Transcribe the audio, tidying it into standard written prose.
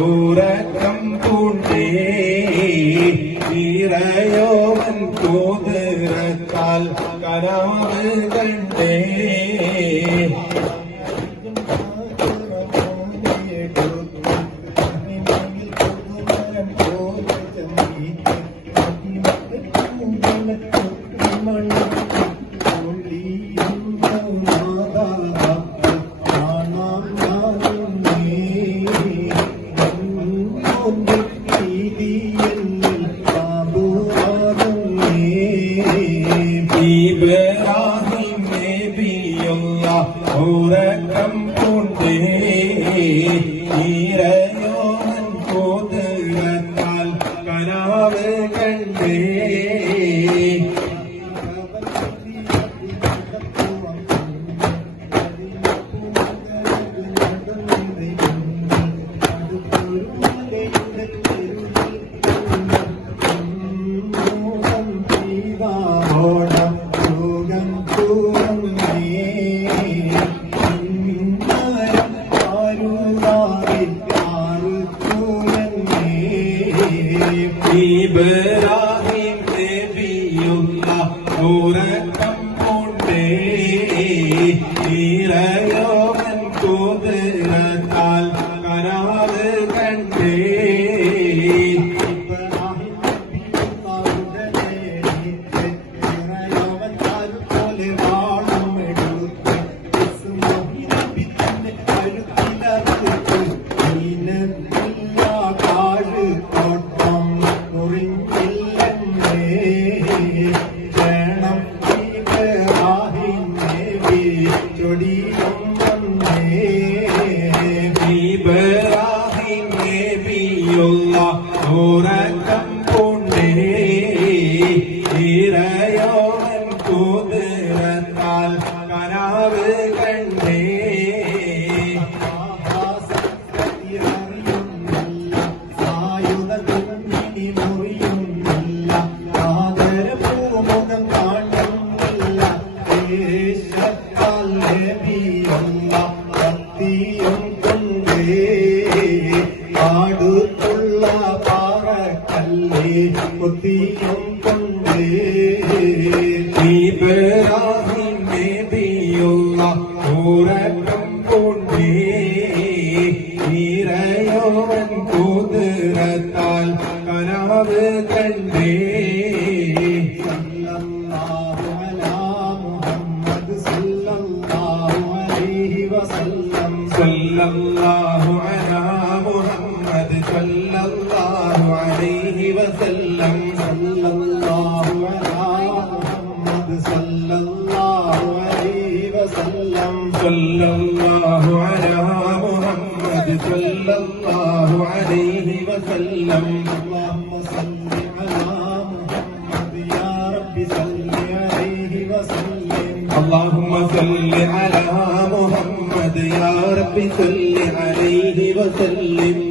ഉറക്കം പൂണ്ടേ ഇറയോവൻ കൂതിരത്താൽ കരാവ് കണ്ടേ ഇബ്രാഹിം നബിയുള്ള ഉറക്കം പൂണ്ടേ ഈരയോവൻ കൂതിരത്താൽ കരാവ് കണ്ടേ ഇബ്രാഹിം നബിയുള്ള ഉറക്കം പൂണ്ടേ ഇറയോവൻ കൂതിരത്താൽ കരാവ് കണ്ടേ ഇബ്രാഹിം നബിയുള്ള ഉറക്കം പൂണ്ടേ ഇറയോവൻ കൂതിരത്താൽ കരാവ് കണ്ടേ അടുത്തുള്ള പാറക്കല്ലേ കൊത്തിയും കൊണ്ടേ ഇബ്രാഹിം നബിയുള്ള ഉറക്കം പൂണ്ടേ ഇറയോവൻ കൂതിരത്താൽ കരാവ് കണ്ടേ സല്ലല്ലാഹു അലാ മുഹമ്മദ് സല്ലല്ലാഹു അലൈഹി വസല്ലം സല്ലല്ലാഹു അലാ മുഹമ്മദ് സല്ലല്ലാഹു അലൈഹി വസല്ലം സല്ലല്ലാഹു അലാ മുഹമ്മദ് സല്ലല്ലാഹു അലൈഹി വസല്ലം സല്ലല്ലാഹു അലാ മുഹമ്മദ് സല്ലല്ലാഹു അലൈഹി വസല്ലം اللهم صل على محمد يا رب صل عليه وسلم اللهم صل على محمد يا رب صل عليه وسلم